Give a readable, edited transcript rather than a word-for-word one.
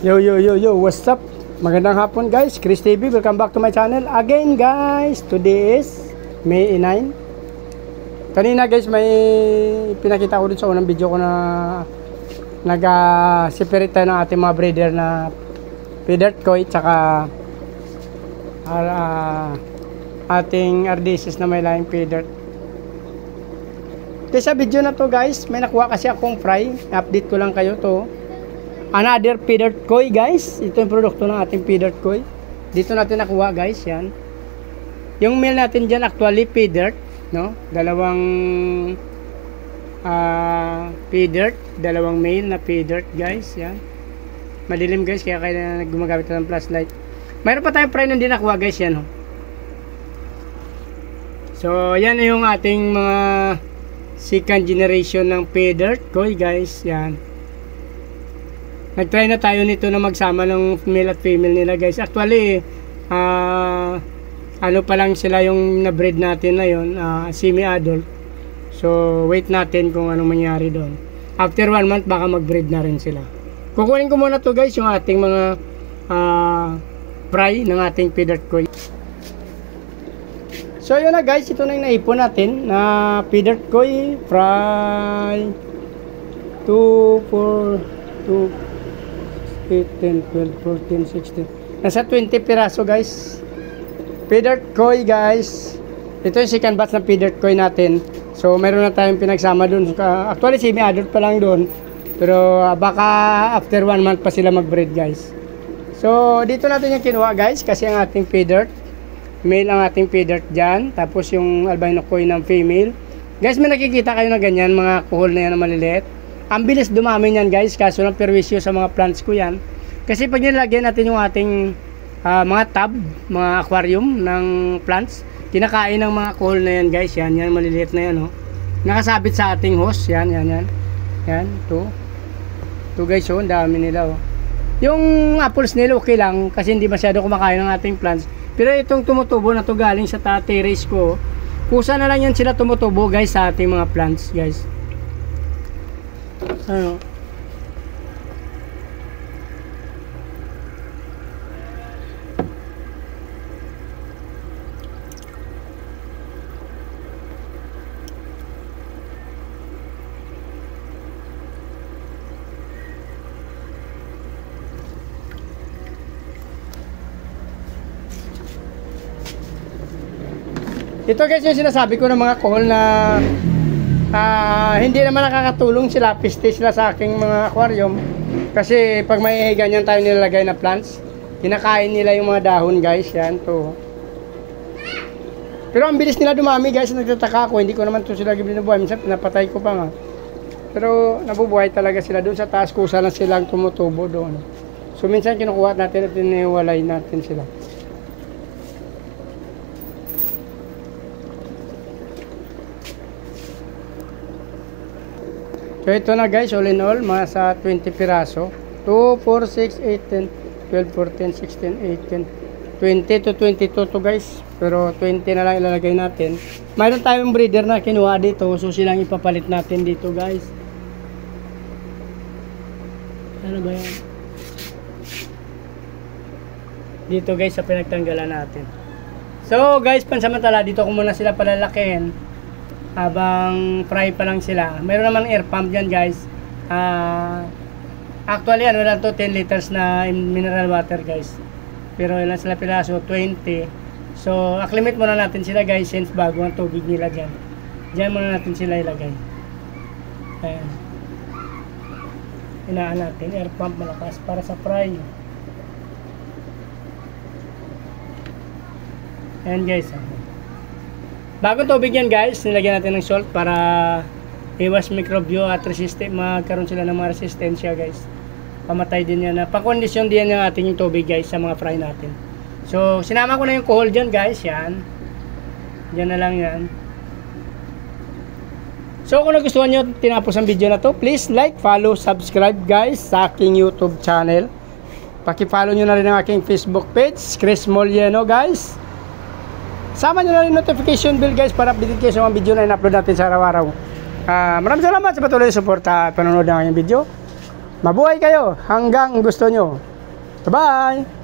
Yo, what's up? Magandang hapon guys, Chris TV, welcome back to my channel again guys. Today is May 9. Kanina guys, may pinakita ko dun sa unang video ko na nag-separate tayo ng ating mga breeder na feeder koi tsaka ating RDSS na may laing feeder. Kaya sa video na to guys, may nakuha kasi akong fry. Update ko lang kayo to. Another feeder koi guys. Ito yung produkto ng ating feeder koi. Dito natin nakuha guys, yan. Yung male natin dyan actually feeder, no? Dalawang feeder, dalawang male na feeder guys, yan. Madilim guys, kaya kaya gumagamit ng flashlight. Mayroon pa tayong fry na din nakuha guys, yan. So, yan yung ating mga second generation ng feeder koi guys, yan. Nag-try na tayo nito na magsama ng male at female nila guys. Actually, ano pa lang sila yung na-breed natin na yun, semi-adult. So, wait natin kung anong mangyari doon. After 1 month, baka mag-breed na rin sila. Kukunin ko muna to guys, yung ating mga fry ng ating feeder koi. So, yun na guys, ito na yung naipon natin na feeder koi, fry, 2, 4, 8, 10, 12, 14, 16. Nasa 20 piraso guys. Feeder koi guys. Ito yung second batch ng feeder koi natin. So meron na tayong pinagsama dun. Actually semi-adult pa lang dun. Pero baka after 1 month pa sila mag-breed guys. So dito natin yung kinuha guys. Kasi ang ating feeder, male ang ating feeder dyan. Tapos yung albino koi ng female. Guys, may nakikita kayo na ganyan. Mga kuhol na yan na maliliit. Ang bilis dumami niyan guys, kaso lang perwisyo sa mga plants ko yan. Kasi pag nilagyan natin yung ating mga tub, mga aquarium ng plants, kinakain ng mga coal na yan guys, yan maliliit na yan, oh. Nakasabit sa ating hose, yan, to guys, oh, ang dami nila, oh. Yung apples nila okay lang, kasi hindi masyado kumakain ng ating plants. Pero itong tumutubo na to galing sa terrace ko, kusa na lang yan sila tumutubo guys sa ating mga plants guys. Ano? Ito guys yung sinasabi ko ng mga kohol na hindi naman nakakatulong sila, piste sila sa aking mga aquarium. Kasi pag may ganyan tayo nilalagay na plants, kinakain nila yung mga dahon guys, yan to. Pero ang bilis nila dumami guys, nagtataka ako, hindi ko naman to sila binubuhay, minsan pinapatay ko pa nga. Pero nabubuhay talaga sila doon sa taas, kusa lang silang tumutubo doon. So minsan kinukuha natin at iniwalay natin sila. So ito na guys, all in all, mga sa 20 piraso. 2, 4, 6, 8, 10, 12, 14, 16, 18, 20 to 22 to guys. Pero 20 na lang ilalagay natin. Mayroon tayong breeder na kinuha dito, so silang ipapalit natin dito guys. Ano ba yan? Dito guys sa pinagtanggalan natin. So guys, pansamantala dito ko muna sila palalakihin. Habang fry pa lang sila. Mayroon naman air pump dyan guys. Actually ano lang to, 10 liters na mineral water guys. Pero ilan sila piraso, 20. So acclimate muna natin sila guys, since bago ang tubig nila dyan. Dyan muna natin sila ilagay. Ayan. Inaan natin air pump malakas para sa fry. Ayan guys. Bagong tubig yan guys, nilagyan natin ng salt para iwas mikrobyo at magkaroon sila ng mga resistensya guys. Pamatay din yan, pang-kondisyon din yan yung ating tubig guys sa mga fry natin. So sinama ko na yung kohol dyan guys, yan. Dyan na lang yan. So kung nagustuhan nyo tinapos ang video na to, please like, follow, subscribe guys sa aking YouTube channel. Paki-follow nyo na rin ang aking Facebook page, Chris Molleno guys. Sama nyo na rin notification bell guys para update kayo sa mga video na in-upload natin sa araw-araw. Maraming salamat sa patuloy na suporta at panonood ng aking video. Mabuhay kayo hanggang gusto nyo. Bye-bye!